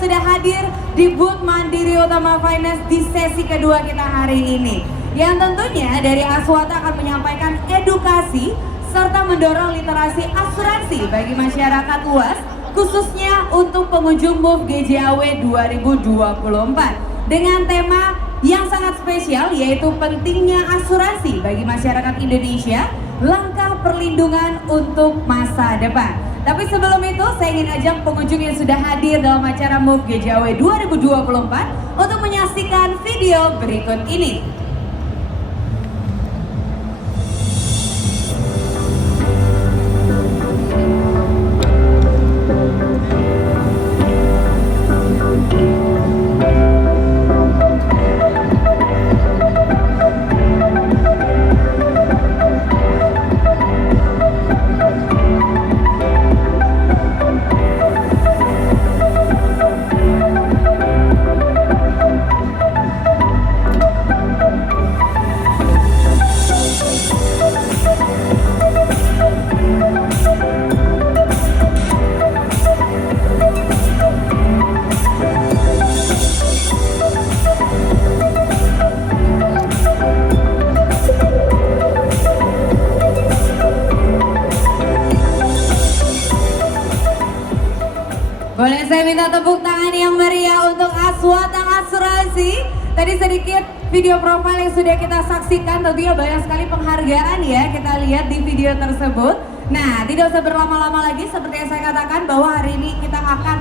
sudah hadir di booth Mandiri Utama Finance di sesi kedua kita hari ini. Yang tentunya dari Aswata akan menyampaikan edukasi serta mendorong literasi asuransi bagi masyarakat luas, khususnya untuk pengunjung MUF GJAW 2024 dengan tema yang sangat spesial, yaitu pentingnya asuransi bagi masyarakat Indonesia, langkah perlindungan untuk masa depan. Tapi sebelum itu saya ingin ajak pengunjung yang sudah hadir dalam acara MUF GJAW 2024 untuk menyaksikan video berikut ini. Boleh saya minta tepuk tangan yang meriah untuk Aswata Asuransi. Tadi sedikit video profil yang sudah kita saksikan, tentunya banyak sekali penghargaan ya kita lihat di video tersebut. Nah, tidak usah berlama-lama lagi, seperti yang saya katakan bahwa hari ini kita akan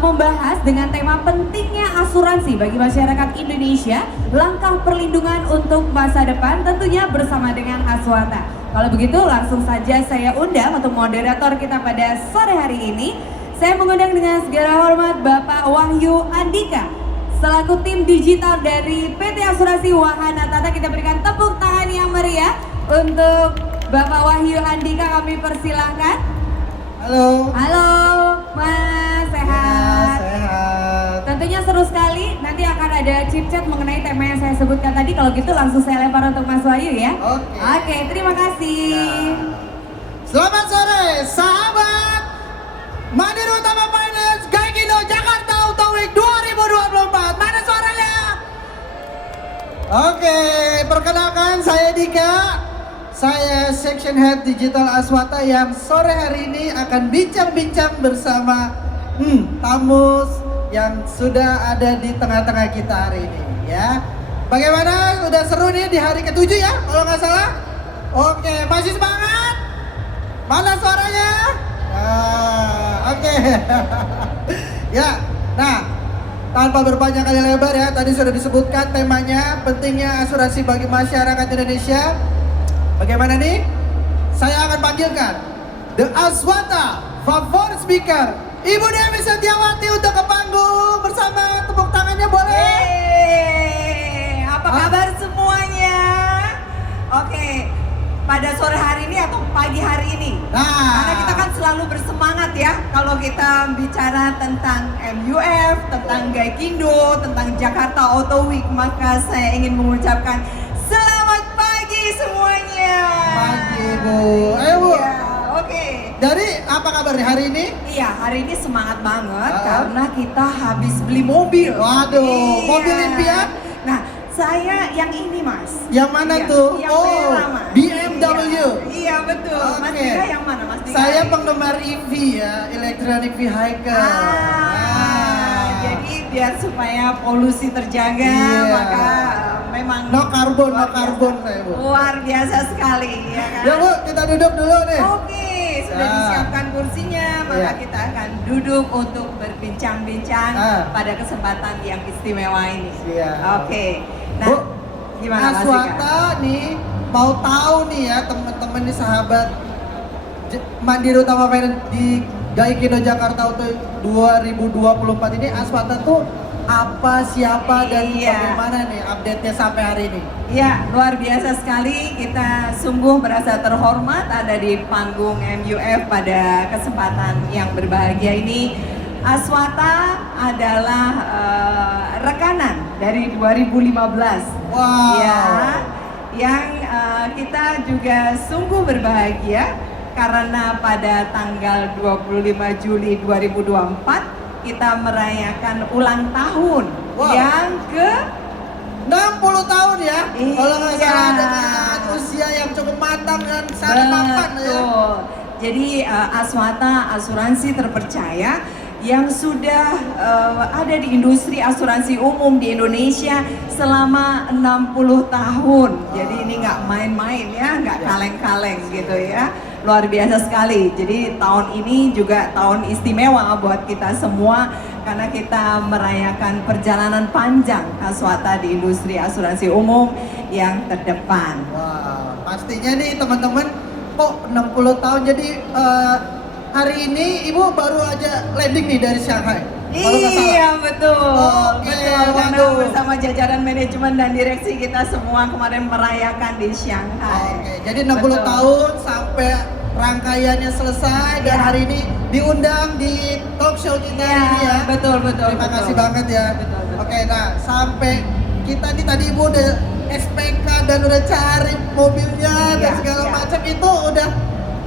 membahas dengan tema pentingnya asuransi bagi masyarakat Indonesia, langkah perlindungan untuk masa depan, tentunya bersama dengan Aswata. Kalau begitu langsung saja saya undang untuk moderator kita pada sore hari ini. Saya mengundang dengan segala hormat Bapak Wahyu Andika selaku tim digital dari PT Asuransi Wahana Tata. Kita berikan tepuk tangan yang meriah untuk Bapak Wahyu Andika, kami persilahkan. Halo. Halo Mas, sehat? Ya, sehat. Tentunya seru sekali, nanti akan ada chit-chat mengenai tema yang saya sebutkan tadi. Kalau gitu langsung saya lempar untuk Mas Wahyu ya. Oke, terima kasih. Ya. Selamat sore sahabat Mandiri Utama Finance Gaikindo Jakarta Auto Week 2024. Mana suaranya? Oke, perkenalkan saya Dika. Saya Section Head Digital Aswata yang sore hari ini akan bincang-bincang bersama tamu yang sudah ada di tengah-tengah kita hari ini ya. Bagaimana? Sudah seru nih di hari ke-7 ya kalau nggak salah? Oke, masih semangat? Mana suaranya? Oke. Ya, nah tanpa berpanjang kali lebar ya, tadi sudah disebutkan temanya pentingnya asuransi bagi masyarakat Indonesia. Bagaimana nih? Saya akan panggilkan The Aswata favorit speaker Ibu Dewi Setiawati untuk ke panggung bersama, tepuk tangannya boleh? Apa kabar semuanya? Oke. Pada sore hari ini atau pagi hari ini, karena kita kan selalu bersemangat ya kalau kita bicara tentang MUF, tentang Gaikindo, tentang Jakarta Auto Week, maka saya ingin mengucapkan selamat pagi semuanya. Pagi Bu. Ayo Bu. Ya, oke. Dari apa kabar nih hari ini? Iya, hari ini semangat banget karena kita habis beli mobil. Waduh, Iya. mobil impian? Nah, saya yang ini Mas. Yang mana Iya, tuh? yang merah, Mas. BMW. Iya betul. Mas Oke. Dika yang mana Mas Dika? Saya penggemar EV ya, electronic vehicle. Jadi biar supaya polusi terjaga, Iya. maka memang No carbon, no luar biasa. carbon saya Bu. Luar biasa sekali ya kan. Ya Bu, kita duduk dulu nih. Oke, sudah Ya. disiapkan kursinya, maka Iya. kita akan duduk untuk berbincang-bincang pada kesempatan yang istimewa ini. Iya. Oke. Nah, Bu, gimana Mas Dika? Aswata nih mau tahu nih ya teman-teman nih sahabat Mandiri Utama Finance di Gaikindo Jakarta Auto 2024 ini, Aswata tuh apa, siapa, dan Iya. bagaimana nih update-nya sampai hari ini? Ya, luar biasa sekali. Kita sungguh merasa terhormat ada di panggung MUF pada kesempatan yang berbahagia ini. Aswata adalah rekanan dari 2015. Wow. Ya, yang kita juga sungguh berbahagia karena pada tanggal 25 Juli 2024 kita merayakan ulang tahun Wow. yang ke 60 tahun ya. Iya. Kalau nggak salah dengan usia yang cukup matang dan sangat mapan ya. Betul. Jadi Aswata asuransi terpercaya yang sudah ada di industri asuransi umum di Indonesia selama 60 tahun. Jadi ini nggak main-main ya, nggak kaleng-kaleng gitu ya. Luar biasa sekali. Jadi tahun ini juga tahun istimewa buat kita semua karena kita merayakan perjalanan panjang Aswata di industri asuransi umum yang terdepan. Wah, pastinya nih teman-teman, kok 60 tahun. Jadi hari ini Ibu baru aja landing nih dari Shanghai. Kalau nggak salah. Iya betul, Oke, betul. Karena waduh. bersama jajaran manajemen dan direksi kita semua kemarin merayakan di Shanghai. Oke, jadi 60 Betul. tahun sampai rangkaiannya selesai dan Ya. hari ini diundang di talk show kita Iya, ini ya. betul betul. Terima betul. kasih banget ya. Betul, betul. Oke, nah sampai kita nih tadi Ibu udah SPK dan udah cari mobilnya dan Iya, segala iya. macam, itu udah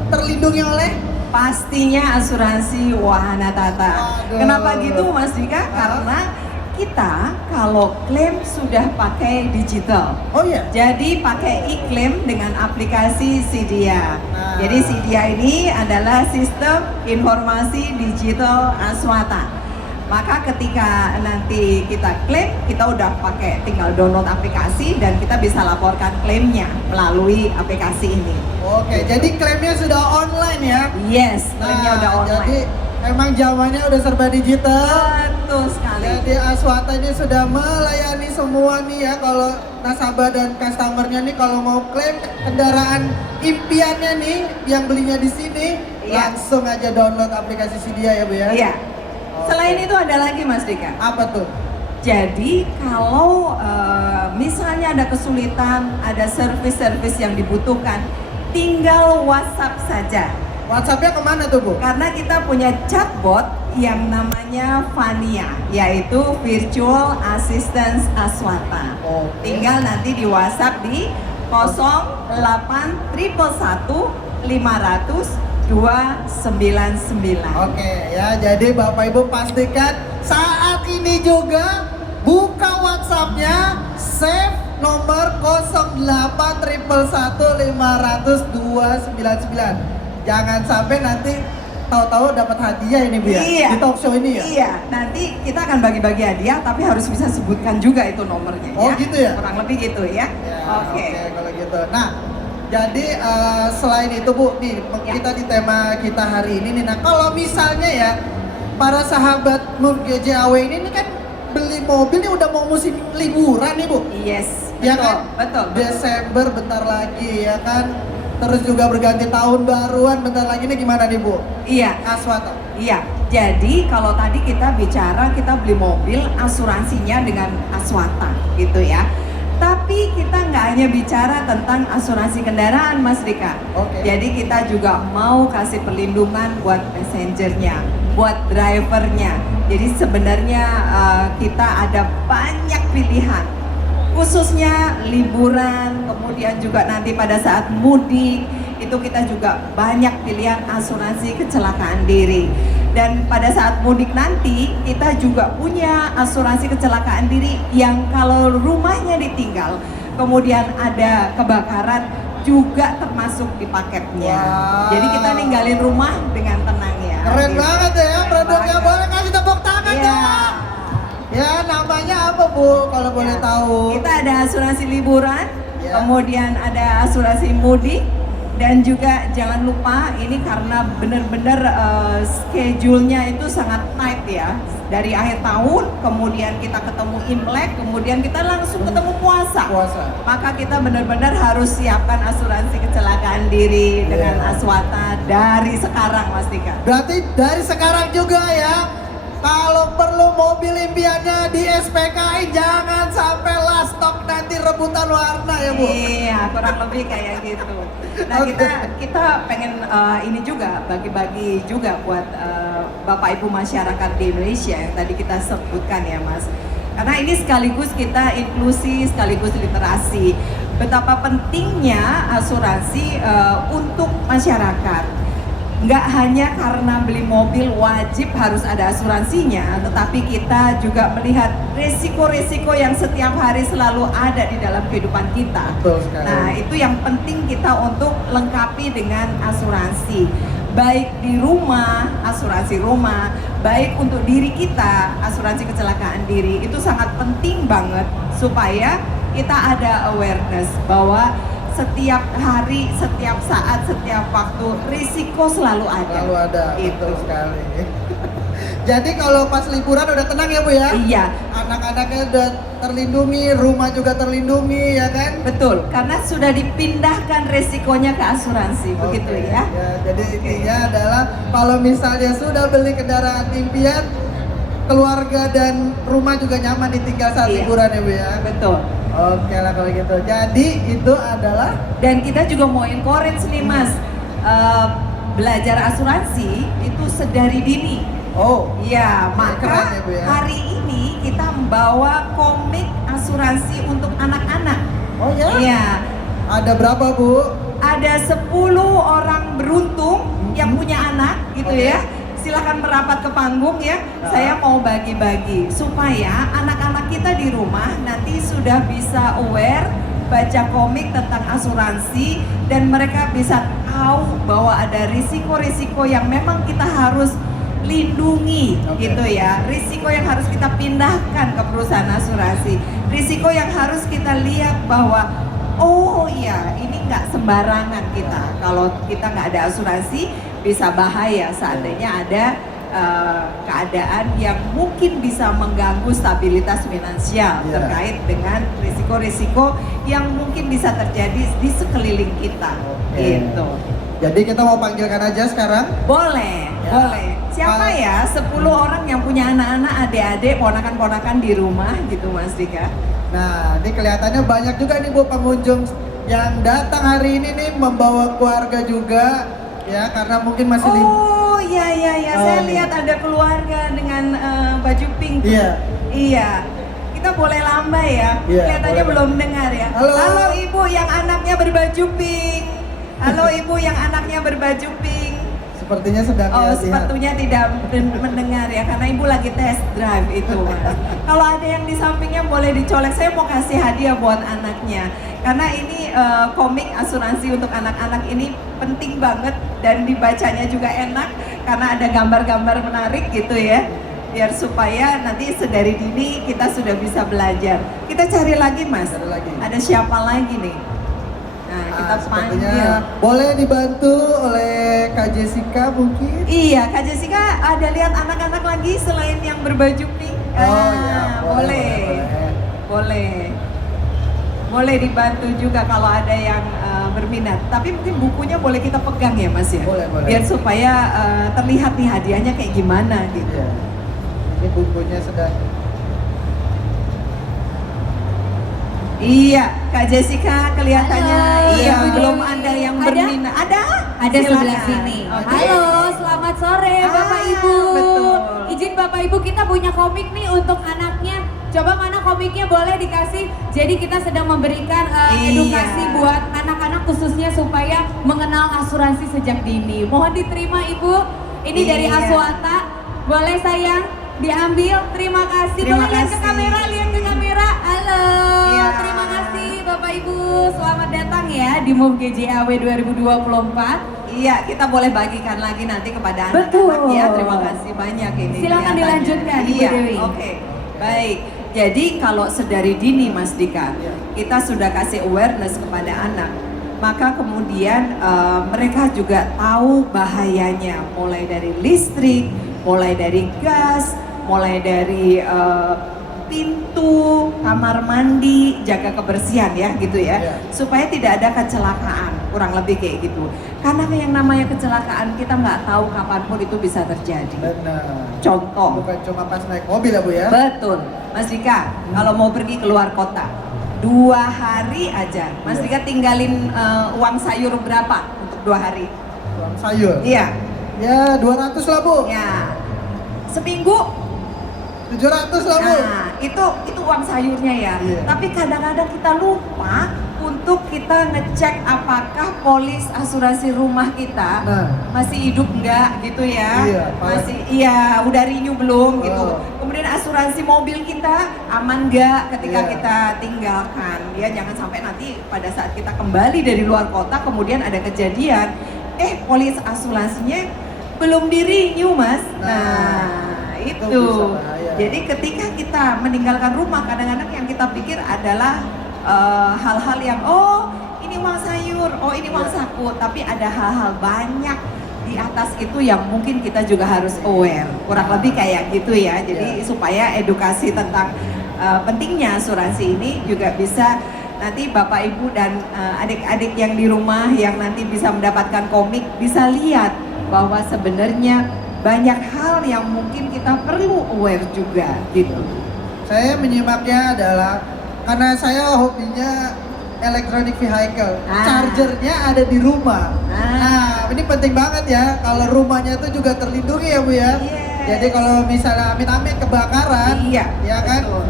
terlindungi oleh Pastinya asuransi Wahana Tata. Waduh. Kenapa gitu Mas Dika? Karena kita kalau klaim sudah pakai digital. Oh iya. Jadi pakai e-claim dengan aplikasi Sidia. Nah. Jadi Sidia ini adalah sistem informasi digital Aswata. Maka ketika nanti kita klaim, kita udah pakai tinggal download aplikasi dan kita bisa laporkan klaimnya melalui aplikasi ini. Oke, jadi klaimnya sudah online ya. Yes, klaimnya udah online. Jadi emang zamannya udah serba digital. Betul sekali. Jadi Aswata ini sudah melayani semua nih ya, kalau nasabah dan customernya nih kalau mau klaim kendaraan impiannya nih yang belinya di sini, Iya. langsung aja download aplikasi Sidia ya Bu ya. Iya. Oke. Selain itu ada lagi Mas Dika. Apa tuh? Jadi kalau misalnya ada kesulitan, ada service-service yang dibutuhkan, tinggal WhatsApp saja. WhatsAppnya kemana tuh Bu? Karena kita punya chatbot yang namanya Vania, yaitu Virtual Assistance Aswata. Oke. Tinggal nanti di WhatsApp di 0811 500 299. Oke ya, jadi Bapak Ibu pastikan saat ini juga buka WhatsApp-nya, save nomor 0811 500 299. Jangan sampai nanti tahu-tahu dapat hadiah ini Bu ya, Iya. di talk show ini ya. Iya, nanti kita akan bagi-bagi hadiah, tapi harus bisa sebutkan juga itu nomornya. Oh, gitu ya? Kurang lebih gitu ya. Ya, Oke. kalau gitu. Nah, jadi selain itu Bu, nih Ya. kita di tema kita hari ini nih. Nah, kalau misalnya ya para sahabat Move GJAW ini kan beli mobil nih udah mau musim liburan nih Bu. Yes, Ya betul, kan? betul. Desember bentar lagi ya kan. Terus juga berganti tahun baruan bentar lagi nih, gimana nih Bu? Iya, Aswata. iya. Jadi kalau tadi kita bicara kita beli mobil asuransinya dengan Aswata gitu ya. Tapi kita nggak hanya bicara tentang asuransi kendaraan Mas Rika. Oke. Jadi kita juga mau kasih perlindungan buat passengernya, buat drivernya. Jadi sebenarnya kita ada banyak pilihan. Khususnya liburan, kemudian juga nanti pada saat mudik, itu kita juga banyak pilihan asuransi kecelakaan diri. Dan pada saat mudik nanti, kita juga punya asuransi kecelakaan diri yang kalau rumahnya ditinggal, kemudian ada kebakaran, juga termasuk di paketnya. Wow. Jadi kita ninggalin rumah dengan tenang ya. Keren gitu. banget ya Keren produknya, banget. boleh kasih tepuk tangan Iya. dong. Ya, namanya apa Bu kalau boleh Ya, tahu? Kita ada asuransi liburan, Ya. kemudian ada asuransi mudik, dan juga jangan lupa ini karena benar-benar schedule-nya itu sangat tight ya. Dari akhir tahun, kemudian kita ketemu Imlek, kemudian kita langsung ketemu puasa. Puasa. Maka kita benar-benar harus siapkan asuransi kecelakaan diri dengan Ya. Aswata dari sekarang Mas Dika. Berarti dari sekarang juga ya, kalau perlu mobil impiannya di SPKI, jangan sampai last stock nanti rebutan warna ya Bu. Iya, kurang lebih kayak gitu. Nah, Oke. kita pengen ini juga bagi-bagi juga buat Bapak Ibu masyarakat di Indonesia yang tadi kita sebutkan ya, Mas. Karena ini sekaligus kita inklusi, sekaligus literasi. Betapa pentingnya asuransi untuk masyarakat. nggak hanya karena beli mobil wajib harus ada asuransinya, tetapi kita juga melihat resiko-resiko yang setiap hari selalu ada di dalam kehidupan kita. Betul sekali. Nah, itu yang penting kita untuk lengkapi dengan asuransi. Baik di rumah, asuransi rumah, baik untuk diri kita, asuransi kecelakaan diri. Itu sangat penting banget supaya kita ada awareness bahwa setiap hari, setiap saat, setiap waktu risiko selalu ada. Selalu ada, Itu. betul sekali. Jadi kalau pas liburan udah tenang ya Bu ya? Iya, Anak-anaknya udah terlindungi, rumah juga terlindungi ya kan? betul. Karena sudah dipindahkan resikonya ke asuransi, begitu Oke, ya. Jadi intinya adalah kalau misalnya sudah beli kendaraan impian, keluarga dan rumah juga nyaman ditinggal saat Iya. liburan ya Bu ya? Betul. Oke lah kalau gitu. Jadi itu adalah Dan kita juga mau encourage nih Mas, belajar asuransi itu sedari dini. Ya, keren maka ya, Bu, ya. hari ini kita membawa komik asuransi untuk anak-anak. Oh ya? Iya, Ada berapa Bu? ada 10 orang beruntung yang punya anak gitu Oke. ya. Silahkan merapat ke panggung ya. Saya mau bagi-bagi supaya anak-anak kita di rumah nanti sudah bisa aware, baca komik tentang asuransi, dan mereka bisa tahu bahwa ada risiko-risiko yang memang kita harus lindungi. Oke. Gitu ya. Risiko yang harus kita pindahkan ke perusahaan asuransi. Risiko yang harus kita lihat bahwa oh iya, ini nggak sembarangan kita. Kalau kita nggak ada asuransi, bisa bahaya seandainya ada keadaan yang mungkin bisa mengganggu stabilitas finansial Iya. terkait dengan risiko-risiko yang mungkin bisa terjadi di sekeliling kita. Oke. Gitu. Jadi kita mau panggilkan aja sekarang. Boleh, Ya. boleh. Siapa ya 10 orang yang punya anak-anak, adik-adik, ponakan-ponakan di rumah gitu Mas Dika? Nah, ini kelihatannya banyak juga nih Bu pengunjung yang datang hari ini nih membawa keluarga juga ya karena mungkin masih Oh iya iya iya, Oh, saya iya. lihat ada keluarga dengan baju pink. Iya. Iya. Kita boleh lambai ya. Iya, Kelihatannya boleh. belum dengar ya. Halo. Ibu yang anaknya berbaju pink. Halo ibu yang anaknya berbaju pink. sepertinya sedang Oh, lihat-lihat. sepertinya tidak mendengar ya, karena ibu lagi test drive itu Mas. Kalau ada yang di sampingnya boleh dicolek, saya mau kasih hadiah buat anaknya. Karena ini komik asuransi untuk anak-anak ini penting banget dan dibacanya juga enak karena ada gambar-gambar menarik gitu ya. Biar supaya nanti sedari dini kita sudah bisa belajar. Kita cari lagi Mas. Cari lagi. Ada siapa lagi nih? Nah, kita Sepertinya panggil. boleh dibantu oleh Kak Jessica mungkin. Iya, Kak Jessica ada lihat anak-anak lagi selain yang berbaju pink? Oh iya, boleh. Boleh. Boleh dibantu juga kalau ada yang berminat. Tapi mungkin bukunya boleh kita pegang ya Mas ya? Boleh, boleh. Biar supaya terlihat nih hadiahnya kayak gimana gitu. Iya. Ini bukunya sedang. Iya, Kak Jessica kelihatannya Halo, iya Ibu belum Dewi. ada yang Ada? berminat. Ada? Ada sebelah Silakan. sini. Oke. Halo, selamat sore Bapak Ibu. betul. Izin Bapak Ibu, kita punya komik nih untuk anaknya. Coba mana komiknya, boleh dikasih. Jadi kita sedang memberikan Iya. edukasi buat anak-anak khususnya supaya mengenal asuransi sejak dini. Mohon diterima Ibu. Ini dari Iya. Aswata. Boleh sayang diambil. Terima kasih. Terima boleh lihat ke kasih. kamera, lihat ke kamera. Halo. Iya. Terima kasih Bapak Ibu. Selamat datang ya di Move GJAW 2024. Iya, kita boleh bagikan lagi nanti kepada anak-anak Betul. ya. Terima kasih banyak ini. Silakan kelihatannya. dilanjutkan, Ibu Iya, Dewi. oke. Baik. Jadi kalau sedari dini Mas Dika, Iya. kita sudah kasih awareness kepada anak, maka kemudian mereka juga tahu bahayanya, mulai dari listrik, mulai dari gas, mulai dari pintu, kamar mandi, jaga kebersihan ya gitu ya, Iya. supaya tidak ada kecelakaan, kurang lebih kayak gitu. Karena yang namanya kecelakaan kita nggak tahu kapanpun itu bisa terjadi. Benar. Contoh, Bukan cuma pas naik mobil ya Bu ya. betul, Mas Dika, kalau mau pergi keluar kota, 2 hari aja, Mas Iya. Dika tinggalin uang sayur berapa untuk 2 hari? Tuang sayur. Iya, Ya 200 lah Bu. ya, seminggu. 700 lah Bu. Nah, itu uang sayurnya ya. Iya. Tapi kadang-kadang kita lupa untuk untuk kita ngecek apakah polis asuransi rumah kita masih hidup enggak gitu ya. Iya, masih udah renew belum gitu. Oh. Kemudian asuransi mobil kita aman enggak ketika Iya. kita tinggalkan. Ya jangan sampai nanti pada saat kita kembali dari luar kota kemudian ada kejadian polis asuransinya belum di renew Mas. Nah, itu itu. bisa bahaya. Jadi ketika kita meninggalkan rumah kadang-kadang yang kita pikir adalah hal-hal yang ini uang sayur, ini uang saku, tapi ada hal-hal banyak di atas itu yang mungkin kita juga harus aware, kurang lebih kayak gitu ya. Jadi supaya edukasi tentang pentingnya asuransi ini juga bisa nanti Bapak Ibu dan adik-adik yang di rumah yang nanti bisa mendapatkan komik bisa lihat bahwa sebenarnya banyak hal yang mungkin kita perlu aware juga gitu. Saya menyimaknya adalah karena saya hobinya electronic vehicle, chargernya ada di rumah. Nah, ini penting banget ya kalau rumahnya itu juga terlindungi ya Bu ya. Jadi kalau misalnya amit-amit kebakaran, ya kan, betul.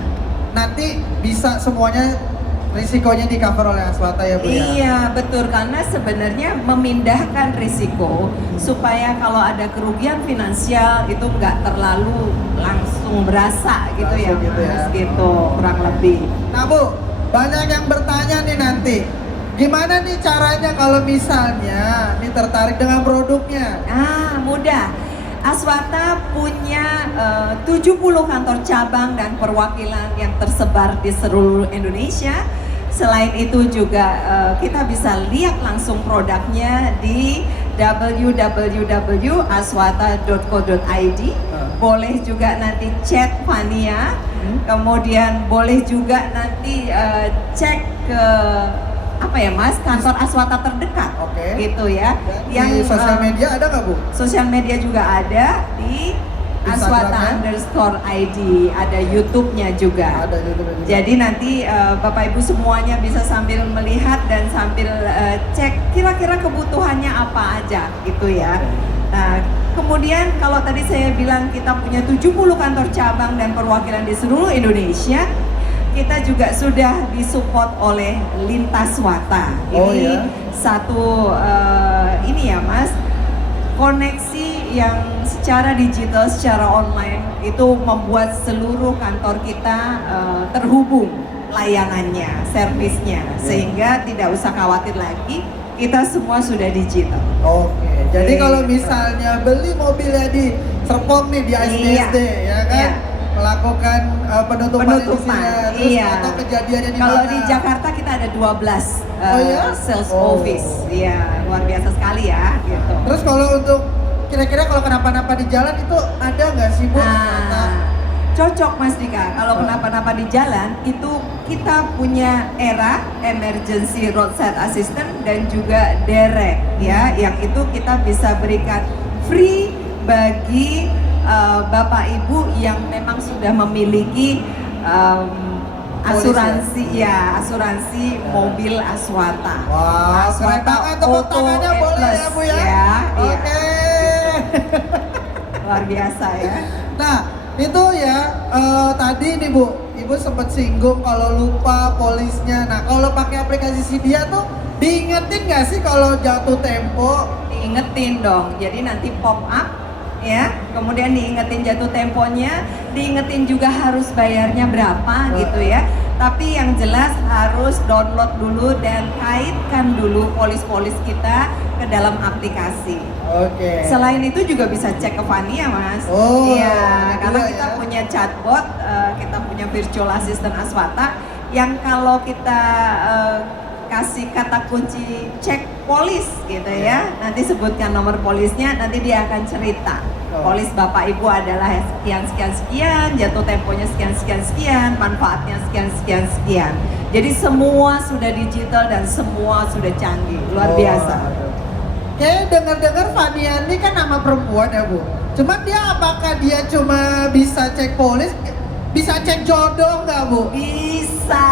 nanti bisa semuanya risikonya di cover oleh Aswata ya Bu ya. Iya betul, karena sebenarnya memindahkan risiko supaya kalau ada kerugian finansial itu nggak terlalu langsung berasa gitu ya Langsung gitu Mas, ya. gitu kurang lebih. Nah Bu, banyak yang bertanya nih nanti, gimana nih caranya kalau misalnya nih tertarik dengan produknya? Mudah. Aswata punya 70 kantor cabang dan perwakilan yang tersebar di seluruh Indonesia. Selain itu juga kita bisa lihat langsung produknya di www.aswata.co.id. Boleh juga nanti chat Fania, kemudian boleh juga nanti cek ke Mas, kantor Aswata terdekat. Oke. Gitu ya. Dan di sosial media ada nggak Bu? Sosial media juga ada di Aswata_ID, ada YouTube-nya juga. Ada YouTube juga. Jadi nanti Bapak Ibu semuanya bisa sambil melihat dan sambil cek kira-kira kebutuhannya apa aja gitu ya. Nah, kemudian kalau tadi saya bilang kita punya 70 kantor cabang dan perwakilan di seluruh Indonesia, kita juga sudah disupport oleh Lintas Wata. Ini satu ini ya Mas, koneksi yang secara digital, secara online itu membuat seluruh kantor kita terhubung layanannya, servisnya, sehingga tidak usah khawatir lagi, kita semua sudah digital. Oke, jadi kalau misalnya beli mobilnya di Serpong nih di ICSD ya kan, melakukan penutupan terus atau kejadiannya di Kalau mana? di Jakarta kita ada 12 sales Oh. office, ya luar biasa sekali ya gitu. Terus kalau untuk kira-kira kalau kenapa-napa di jalan itu ada nggak sih Bu? Cocok Mas Dika, kalau kenapa-napa di jalan itu kita punya ERA, Emergency Roadside Assistant, dan juga derek ya, yang itu kita bisa berikan free bagi Bapak Ibu yang memang sudah memiliki asuransi mobil Aswata. Wah, keren banget, tepuk tangannya boleh ya Bu ya? Oke. Luar biasa ya. Nah, itu ya tadi nih Bu, Ibu sempat singgung kalau lupa polisnya. Nah, kalau pakai aplikasi Sidia tuh diingetin nggak sih kalau jatuh tempo? Diingetin dong, jadi nanti pop up ya, kemudian diingetin jatuh temponya, diingetin juga harus bayarnya berapa gitu ya. Tapi yang jelas harus download dulu dan kaitkan dulu polis-polis kita ke dalam aplikasi. Oke. Selain itu juga bisa cek ke Fania Mas. Iya, karena kita punya chatbot, kita punya virtual assistant Aswata yang kalau kita kasih kata kunci cek polis gitu ya, nanti sebutkan nomor polisnya, nanti dia akan cerita. Polis Bapak Ibu adalah sekian, jatuh temponya sekian, manfaatnya sekian. Jadi semua sudah digital dan semua sudah canggih, luar biasa. Kayak dengar-dengar Fania ini kan nama perempuan ya Bu. Cuman apakah dia cuma bisa cek polis, bisa cek jodoh nggak Bu? Bisa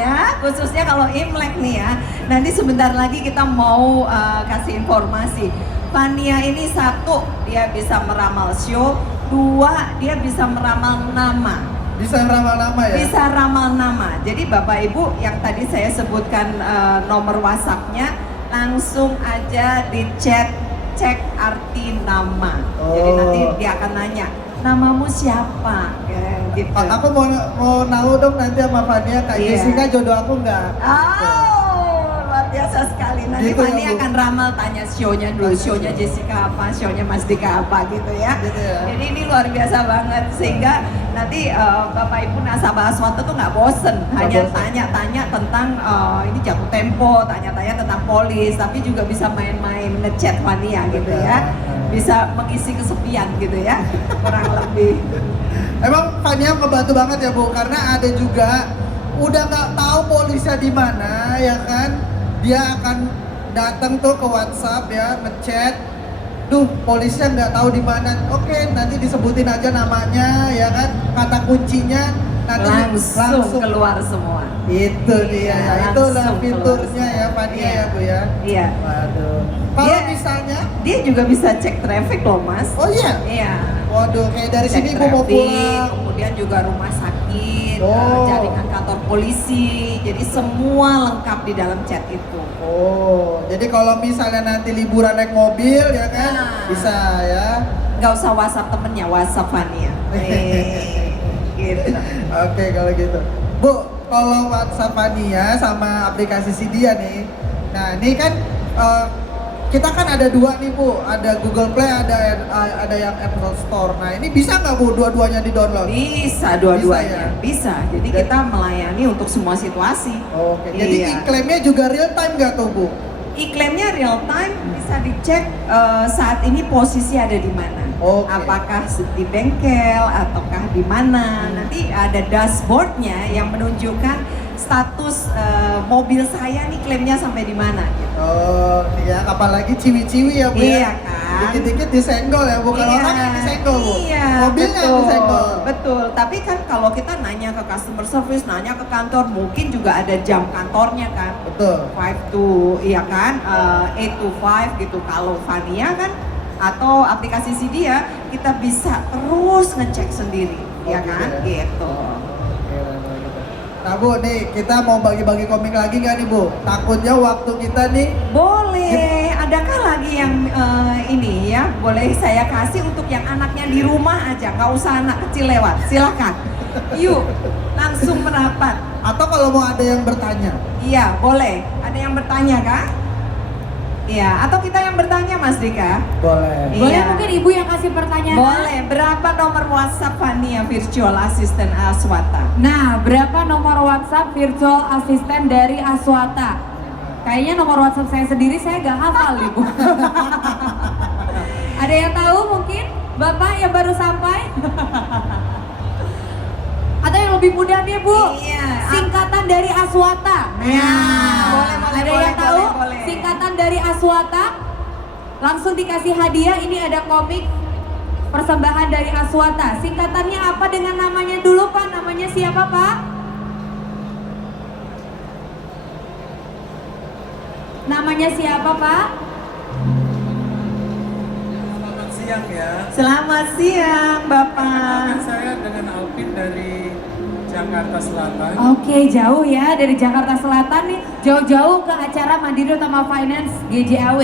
ya, khususnya kalau Imlek nih ya. Nanti sebentar lagi kita mau kasih informasi. Fania ini satu, dia bisa meramal show. Dua, dia bisa meramal nama. Bisa ramal nama ya? Bisa ramal nama. Jadi Bapak Ibu yang tadi saya sebutkan nomor WhatsApp-nya, langsung aja di chat, cek arti nama. Jadi nanti dia akan nanya, namamu siapa? Gitu. Aku mau tahu dong nanti sama Fania, Kak Jessica jodoh aku nggak? Oh, luar biasa sekali. Nanti Gitu ya, Fania Bu? akan ramal tanya show-nya dulu, show-nya Jessica apa, show-nya Mas Dika apa gitu ya. Gitu ya. Jadi ini luar biasa banget sehingga nanti Bapak Ibu nasabah Aswata tuh nggak bosen, hanya bosen. tanya-tanya tentang ini jatuh tempo, tanya-tanya tentang polis, tapi juga bisa main-main ngechat Fania gitu ya, bisa mengisi kesepian gitu ya, kurang lebih. Emang Fania ngebantu banget ya Bu, karena ada juga udah nggak tahu polisnya di mana ya kan, dia akan datang tuh ke WhatsApp ya, ngechat, duh polisnya nggak tahu di mana, oke nanti disebutin aja namanya ya kan, kata kuncinya nanti Langsung keluar semua. Itu dia ya, itulah langsung fiturnya keluar ya Fania ya Bu ya. Iya. Waduh. Kalau Dia- misalnya, Dia juga bisa cek traffic loh Mas. oh iya, Iya. waduh kayak dari Cek sini gue mau traffic, pulang. kemudian juga rumah sakit, Oh. jaringan kantor polisi, jadi semua lengkap di dalam chat itu. Oh, jadi kalau misalnya nanti liburan naik mobil ya kan, Nah. bisa ya. Nggak usah WhatsApp temennya, WhatsApp Fania. Gitu. Oke kalau gitu. Bu, kalau WhatsApp Fania sama aplikasi Sidia nih. Nah, ini kan kita kan ada dua nih Bu, ada Google Play, ada yang Apple Store. Nah, ini bisa nggak Bu dua-duanya di-download? Bisa dua-duanya, Bisa ya? bisa. Jadi kita melayani untuk semua situasi. Oke, jadi Iya. iklannya juga real time nggak tuh Bu? Iklannya real time, bisa dicek saat ini posisi ada di mana. Oke. Apakah di bengkel ataukah di mana. Nanti ada dashboardnya yang menunjukkan status mobil saya nih klaimnya sampai di mana. Gitu. Oh, iya, apalagi ciwi-ciwi ya Bu Iya ya? kan? Dikit-dikit disenggol ya, bukan Iya, orang yang disenggol Bu. Iya, Mobilnya yang betul, disenggol. betul. Tapi kan kalau kita nanya ke customer service, nanya ke kantor, mungkin juga ada jam kantornya kan. Betul. 5 to, iya kan, 8 to 5 gitu. Kalau Fania kan, atau aplikasi Sidia, kita bisa terus ngecek sendiri, ya gitu kan, ya. gitu. Nah Bu, nih kita mau bagi-bagi komik lagi nggak nih Bu? Takutnya waktu kita nih, Boleh, adakah lagi yang ini ya, boleh saya kasih untuk yang anaknya di rumah aja, nggak usah anak kecil lewat, silakan. Yuk, langsung merapat. atau kalau mau ada yang bertanya? Iya, boleh. Ada yang bertanya kah? Iya, atau kita yang bertanya Mas Dika? Boleh. Boleh Iya. mungkin ibu yang kasih pertanyaan? Boleh. Berapa nomor WhatsApp Fania Virtual Assistant Aswata? Nah, berapa nomor WhatsApp virtual assistant dari Aswata? Kayaknya nomor WhatsApp saya sendiri saya gak hafal ibu. Ada yang tahu mungkin? Bapak yang baru sampai? Atau yang lebih mudah nih Bu? Iya. Singkatan dari Aswata. Ya. Nah, Boleh, ada boleh, yang tahu? boleh, boleh. Singkatan dari Aswata? Langsung dikasih hadiah. Ini ada komik persembahan dari Aswata. Singkatannya apa dengan namanya dulu Pak? Namanya siapa Pak? Namanya siapa Pak? Selamat siang ya. Selamat siang Bapak. Kenalkan saya dengan Alvin dari Jakarta Selatan. Oke, jauh ya dari Jakarta Selatan nih, jauh-jauh ke acara Mandiri Utama Finance GJAW.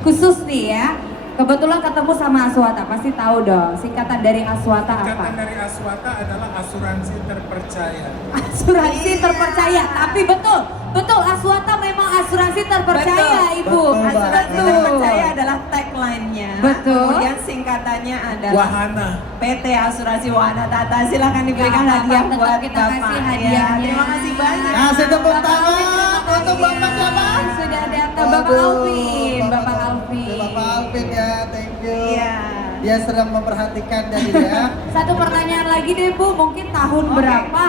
Khusus nih ya. Kebetulan ketemu sama Aswata, pasti tahu dong. Singkatan dari Aswata apa? Singkatan dari Aswata adalah asuransi terpercaya. Asuransi Iya. terpercaya. Tapi betul, betul Aswata memang asuransi terpercaya, Betul. Ibu. Betul, Mbak. Asuransi Betul. terpercaya adalah tagline-nya. Betul. Kemudian singkatannya adalah Wahana. PT Asuransi Wahana Tata. Silakan diberikan Nggak apa-apa, hadiah tetap buat kita Bapak. kasih Ya, hadiahnya. terima kasih banyak. Kasih tepuk Bapak tangan Alvin, terima kasih. untuk Bapak siapa? Sudah datang Bapak Waduh, Alvin, Bapak Alvin. Bapak Alvin ya, thank you. Iya. Dia sedang memperhatikan dari dia. Satu pertanyaan lagi deh Bu, mungkin tahun Oke. berapa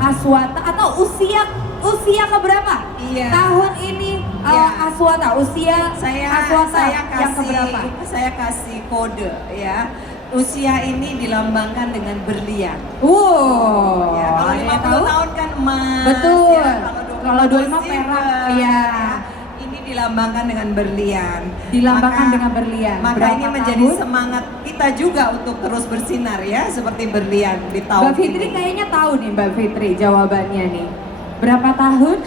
Aswata atau usia keberapa? Iya. Tahun ini Iya. Aswata usia Aswata saya yang keberapa? Saya kasih kode ya. Usia ini dilambangkan dengan berlian. Wow. Ya, kalau ada 50 yang tahu? tahun kan emas. Betul. Ya, Kalau 25 silver. perak. Iya. Ini dilambangkan dengan berlian. Dilambangkan dengan berlian. Maka Berapa ini menjadi tahun? semangat kita juga untuk terus bersinar ya, seperti berlian di tahun Mbak Fitri ini. kayaknya tahu nih Mbak Fitri jawabannya nih. Berapa tahun?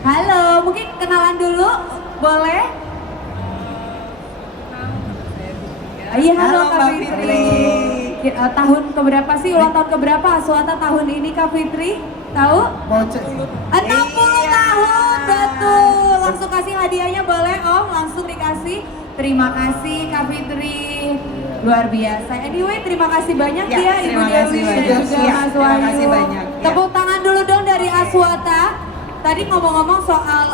Halo, mungkin kenalan dulu, boleh? Iya, halo, Halo, Kak Mbak Fitri. Fitri. Tahun keberapa sih, ulang tahun keberapa Aswata tahun ini Kak Fitri? Tahu? Mau cek. 60 Iya. tahun, betul. Langsung kasih hadiahnya boleh Om, langsung dikasih. Terima kasih Kak Fitri. Luar biasa. Anyway, terima kasih banyak Ya, ya Ibu terima Dewi kasih dan banyak. juga Ya, Mas terima Wahyu. kasih banyak. Ya. Tepuk tangan dulu dong dari Aswata. Tadi ngomong-ngomong soal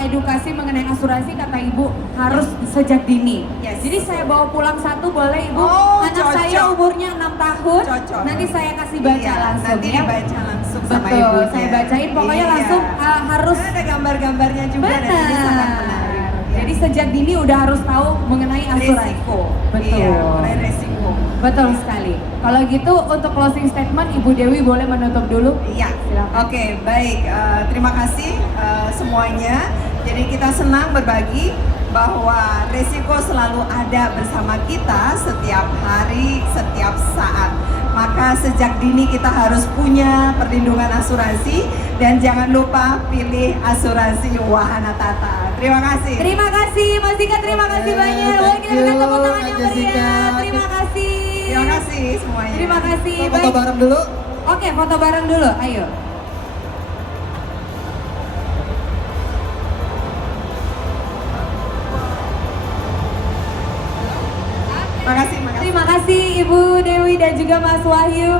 edukasi mengenai asuransi, kata Ibu harus sejak dini. Yes. Jadi saya bawa pulang satu boleh Ibu? Oh, Anak cocok. saya umurnya 6 tahun. Cocok. Nanti saya kasih baca Iya, langsung nanti ya. dibaca langsung sama Betul, ibunya. saya bacain pokoknya Iya. langsung harus Ada gambar-gambarnya juga dan ini sangat menarik. benar. Jadi sejak dini udah harus tahu mengenai asuransi. resiko. Betul. Iya, mulai resiko. Betul sekali. Kalau gitu untuk closing statement Ibu Dewi boleh menutup dulu? Iya. Silakan. Oke, baik. Terima kasih semuanya. Jadi kita senang berbagi bahwa resiko selalu ada bersama kita setiap hari, setiap saat. Maka sejak dini kita harus punya perlindungan asuransi dan jangan lupa pilih asuransi Wahana Tata. Terima kasih. Terima kasih Mas Dika, terima kasih banyak. Boleh thank kita berikan you, tepuk tangan Kak yang Jessica. meriah. Terima kasih. Terima kasih semuanya. Terima kasih. Kita foto Baik. bareng dulu. Oke, foto bareng dulu. Ayo. Makasih, makasih. Terima kasih Ibu Dewi dan juga Mas Wahyu.